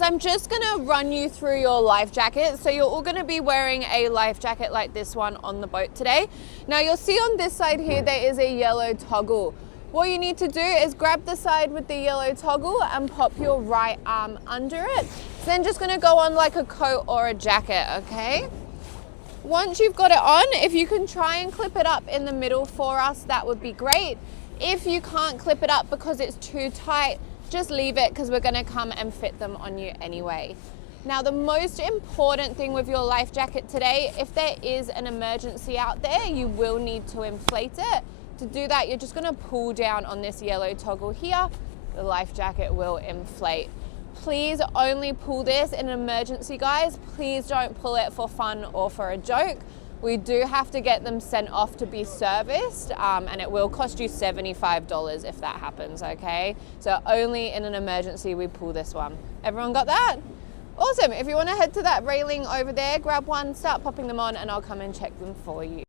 I'm just gonna run you through your life jacket. So you're all gonna be wearing a life jacket like this one on the boat today. Now you'll see on this side here, there is a yellow toggle. What you need to do is grab the side with the yellow toggle and pop your right arm under it. It's then just gonna go on like a coat or a jacket, okay? Once you've got it on, if you can try and clip it up in the middle for us, that would be great. If you can't clip it up because it's too tight, just leave it because we're gonna come and fit them on you anyway. Now, the most important thing with your life jacket today, if there is an emergency out there, you will need to inflate it. To do that, you're just gonna pull down on this yellow toggle here. The life jacket will inflate. Please only pull this in an emergency, guys. Please don't pull it for fun or for a joke. We do have to get them sent off to be serviced, and it will cost you $75 if that happens, okay? So only in an emergency we pull this one. Everyone got that? Awesome. If you want to head to that railing over there, grab one, start popping them on, and I'll come and check them for you.